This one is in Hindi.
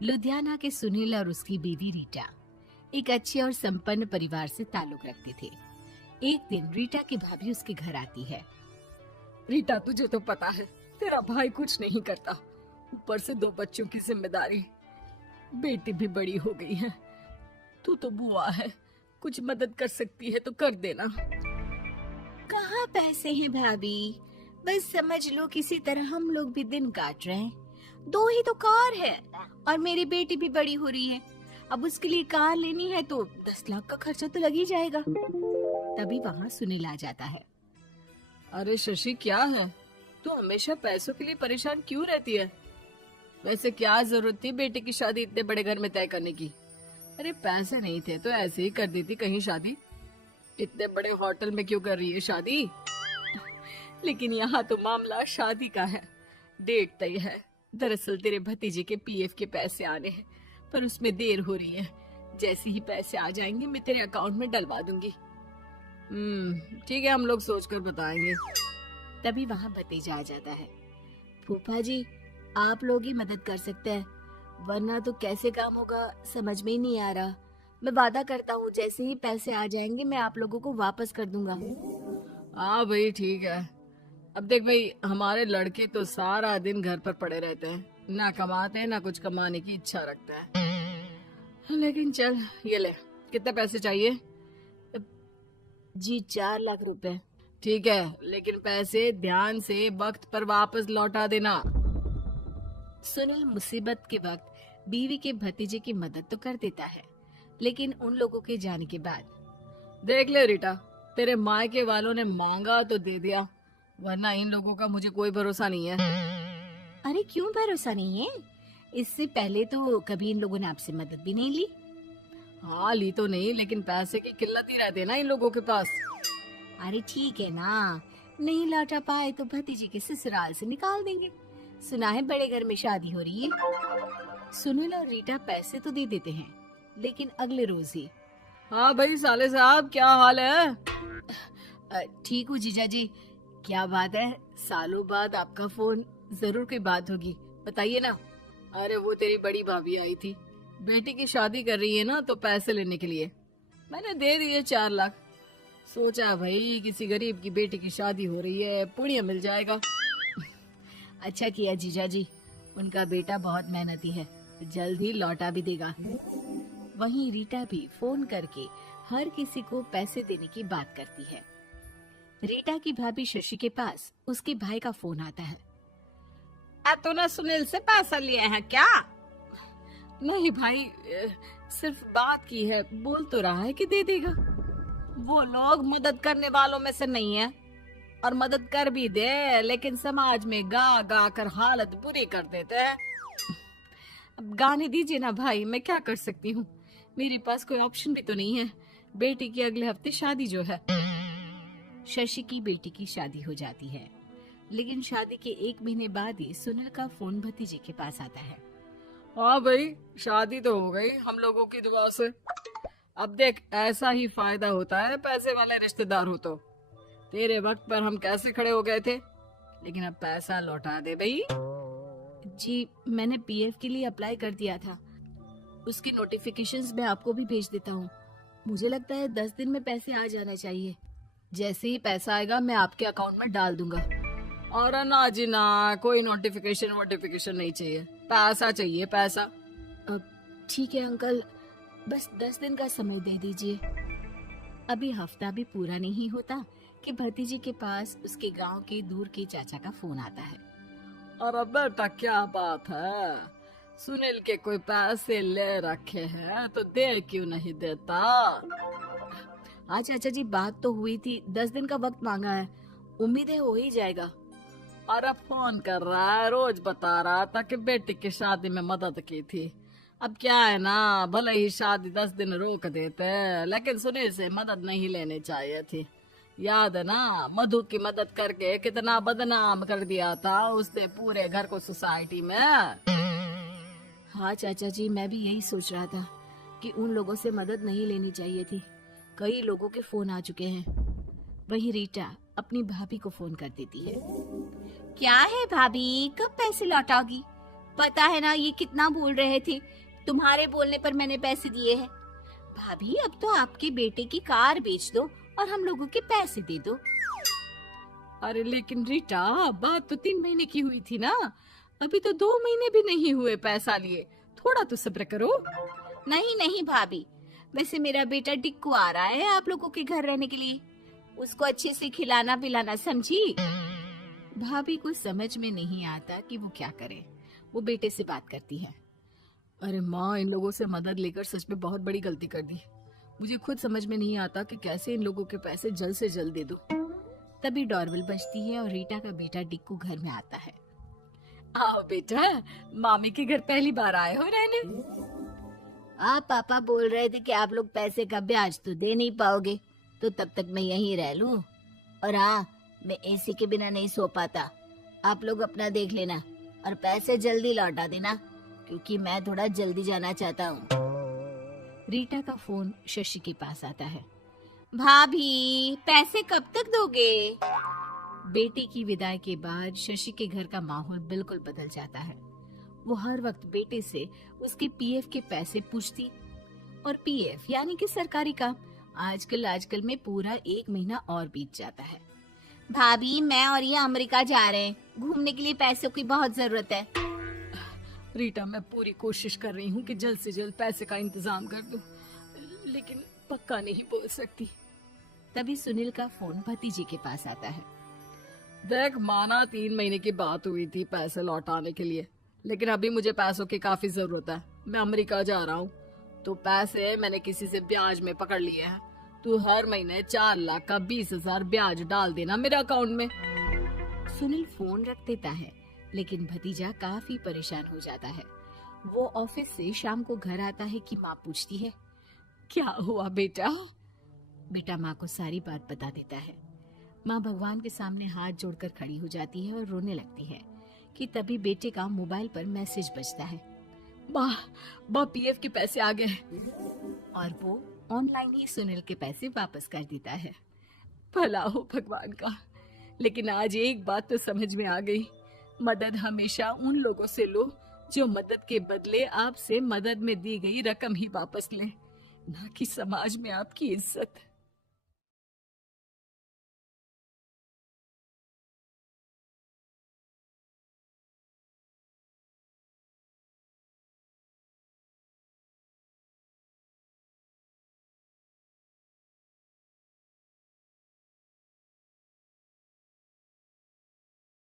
लुधियाना के सुनील और उसकी बीवी रीटा एक अच्छे और संपन्न परिवार से ताल्लुक रखते थे। एक दिन रीटा की भाभी उसके घर आती है। रीटा, तुझे तो पता है तेरा भाई कुछ नहीं करता, ऊपर से 2 बच्चों की जिम्मेदारी, बेटी भी बड़ी हो गई है। तू तो बुआ है, कुछ मदद कर सकती है तो कर देना। कहाँ पैसे हैं भाभी, बस समझ लो किसी तरह हम लोग भी दिन काट रहे हैं। 2 ही तो कार है और मेरी बेटी भी बड़ी हो रही है। अब उसके लिए कार लेनी है तो 10 लाख का खर्चा तो लग ही जाएगा। तभी वहाँ सुनील आ जाता है। अरे शशि, क्या है, तू हमेशा पैसों के लिए परेशान क्यों रहती है? वैसे क्या जरूरत थी बेटी की शादी इतने बड़े घर में तय करने की? अरे पैसे नहीं थे तो ऐसे ही कर देती कहीं शादी। इतने बड़े होटल में क्यों कर रही है शादी? लेकिन यहाँ तो मामला शादी का है, डेट तय है। दरअसल तेरे भतीजे के पीएफ के पैसे आने हैं, पर उसमें देर हो रही है। जैसे ही पैसे आ जाएंगे मैं तेरे अकाउंट में डलवा दूंगी। ठीक है, हम लोग सोचकर बताएंगे। तभी वहाँ भतीजा आ जाता है। फूफा जी, आप लोग ही मदद कर सकते हैं, वरना तो कैसे काम होगा समझ में ही नहीं आ रहा। मैं वादा करता हूँ जैसे ही पैसे आ जाएंगे मैं आप लोगों को वापस कर दूंगा। हाँ भाई, ठीक है। अब देख भाई, हमारे लड़के तो सारा दिन घर पर पड़े रहते हैं, ना कमाते हैं ना कुछ कमाने की इच्छा रखते हैं। लेकिन चल, ये ले, कितने पैसे चाहिए? जी 4 लाख रुपए। ठीक है, लेकिन पैसे ध्यान से वक्त पर वापस लौटा देना। सुनील मुसीबत के वक्त बीवी के भतीजे की मदद तो कर देता है, लेकिन उन लोगों के जाने के बाद देख ले रीटा, तेरे मायके वालों ने मांगा तो दे दिया, वरना इन लोगों का मुझे कोई भरोसा नहीं है। अरे क्यों भरोसा नहीं है? इससे पहले तो कभी इन लोगों ने आपसे मदद भी नहीं ली। हाँ, ली तो नहीं, लेकिन पैसे की किल्लत ही रहती है ना इन लोगों के पास। अरे ठीक है ना, नहीं लौटा पाए तो भतीजे के ससुराल से निकाल देंगे। सुना है बड़े घर में शादी हो रही है। सुनील और रीटा पैसे तो दे देते हैं, लेकिन अगले रोज ही। हाँ भाई साले साहब, क्या हाल है? ठीक हूँ जीजा जी। क्या बात है, सालों बाद आपका फोन, जरूर कोई बात होगी, बताइए ना। अरे वो तेरी बड़ी भाभी आई थी, बेटी की शादी कर रही है ना, तो पैसे लेने के लिए मैंने दे दिए 4 लाख। सोचा भाई किसी गरीब की बेटी की शादी हो रही है, पुण्य मिल जाएगा। अच्छा किया जीजा जी, उनका बेटा बहुत मेहनती है, जल्द ही लौटा भी देगा। वहीं रीटा भी फोन करके हर किसी को पैसे देने की बात करती है। रीटा की भाभी शशि के पास उसके भाई का फोन आता है। तूने सुनील से पैसा लिया है क्या? नहीं भाई, सिर्फ बात की है, बोल तो रहा है कि दे देगा। वो लोग मदद करने वालों में से नहीं है, और मदद कर भी दे लेकिन समाज में गा गा कर हालत बुरी कर देते हैं। अब गाने दीजिए ना भाई, मैं क्या कर सकती हूँ, मेरे पास कोई ऑप्शन भी तो नहीं है। बेटी की अगले हफ्ते शादी जो है। शशि की बेटी की शादी हो जाती है, लेकिन शादी के 1 महीने बाद ही सुनील का फोन भतीजे के पास आता है। हाँ भाई, शादी तो हो गई हम लोगों की दुआ से। अब देख, ऐसा ही फायदा होता है पैसे वाले रिश्तेदार हो तो। तेरे वक्त पर हम कैसे खड़े हो गए थे, लेकिन अब पैसा लौटा दे भाई। जी, मैंने पीएफ के लिए अप्लाई कर दिया था, उसकी नोटिफिकेशंस मैं आपको भी भेज देता हूँ। मुझे लगता है 10 दिन में पैसे आ जाना चाहिए। जैसे ही पैसा आएगा मैं आपके अकाउंट में डाल दूंगा। और ना जी ना, कोई नोटिफिकेशन नहीं चाहिए, पैसा चाहिए, पैसा। ठीक है अंकल, बस 10 दिन का समय दे दीजिए। अभी हफ्ता भी पूरा नहीं होता कि भतीजे के पास उसके गांव के दूर के चाचा का फोन आता है। अरे बेटा, क्या बात है, सुनील के कोई पैसे ले रखे हैं तो दे क्यों नहीं देता? हाँ चाचा जी, बात तो हुई थी, 10 दिन का वक्त मांगा है, उम्मीद है हो ही जाएगा। अरे फोन कर रहा है, रोज बता रहा था कि बेटी की शादी में मदद की थी। अब क्या है ना, भले ही शादी 10 दिन रोक देते, लेकिन सुनील से मदद नहीं लेनी चाहिए थी। याद है ना, मधु की मदद करके कितना बदनाम कर दिया था उसने पूरे घर को सोसाइटी में। हाँ चाचा जी, मैं भी यही सोच रहा था कि उन लोगों से मदद नहीं लेनी चाहिए थी। कई लोगों के फोन आ चुके हैं। वहीं रीटा अपनी भाभी को फोन कर देती है। क्या है भाभी, कब पैसे लौटाओगी? पता है ना ये कितना बोल रहे थे, तुम्हारे बोलने पर मैंने पैसे दिए हैं। भाभी अब तो आपके बेटे की कार बेच दो और हम लोगों के पैसे दे दो। अरे लेकिन रीटा, बात तो 3 महीने की हुई थी ना, अभी तो 2 महीने भी नहीं हुए पैसा लिए, थोड़ा तो सब्र करो। नहीं नहीं भाभी, वैसे मेरा बेटा टिक्कू आ रहा है आप लोगों के घर रहने के लिए, उसको अच्छे से खिलाना पिलाना, समझी। भाभी को समझ में नहीं आता कि वो क्या करे। वो बेटे से बात करती है। अरे माँ, इन लोगों से मदद लेकर सच में बहुत बड़ी गलती कर दी। मुझे खुद समझ में नहीं आता कि कैसे इन लोगों के पैसे जल्द से जल्द दे दूं। तभी डोरबेल बजती है और रीटा का बेटा टिक्कू घर में आता है। आओ बेटा, मामी के घर पहली बार आए हो रहने। आप पापा बोल रहे थे कि आप लोग पैसे का ब्याज तो दे नहीं पाओगे, तो तब तक मैं यहीं रह लूं। और हाँ, मैं एसी के बिना नहीं सो पाता। आप लोग अपना देख लेना और पैसे जल्दी लौटा देना, क्योंकि मैं थोड़ा जल्दी जाना चाहता हूँ। रीटा का फोन शशि के पास आता है। भाभी, पैसे कब तक दोगे? बेटे की विदाई के बाद शशि के घर का माहौल बिल्कुल बदल जाता है। वो हर वक्त बेटे से उसके पीएफ के पैसे पूछती, और पीएफ यानी कि सरकारी काम। आजकल में पूरा 1 महीना और बीत जाता है। भाभी, मैं और ये अमेरिका जा रहे हैं, घूमने के लिए पैसों की बहुत जरूरत है। रीटा, मैं पूरी कोशिश कर रही हूँ कि जल्द से जल्द पैसे का इंतजाम कर दूं, लेकिन पक्का नहीं बोल सकती। तभी सुनील का फोन भतीजे के पास आता है। देख माना 3 महीने की बात हुई थी पैसे लौटाने के लिए, लेकिन अभी मुझे पैसों की काफी जरूरत है। मैं अमेरिका जा रहा हूँ, तो पैसे मैंने किसी से ब्याज में पकड़ लिए हैं। तू हर महीने 4 लाख का 20,000 ब्याज डाल देना मेरे अकाउंट में। सुनील फोन रख देता है, लेकिन भतीजा काफी परेशान हो जाता है। वो ऑफिस से शाम को घर आता है कि माँ पूछती है, क्या हुआ बेटा? बेटा माँ को सारी बात बता देता है। माँ भगवान के सामने हाथ जोड़कर खड़ी हो जाती है और रोने लगती है कि तभी बेटे का मोबाइल पर मैसेज बजता है। माँ, पीएफ के पैसे आ गए। और वो ऑनलाइन ही सुनील के पैसे वापस कर देता है। भला हो भगवान का। लेकिन आज एक बात तो समझ में आ गई, मदद हमेशा उन लोगों से लो जो मदद के बदले आपसे मदद में दी गई रकम ही वापस लें, ना कि समाज में आपकी इज्जत।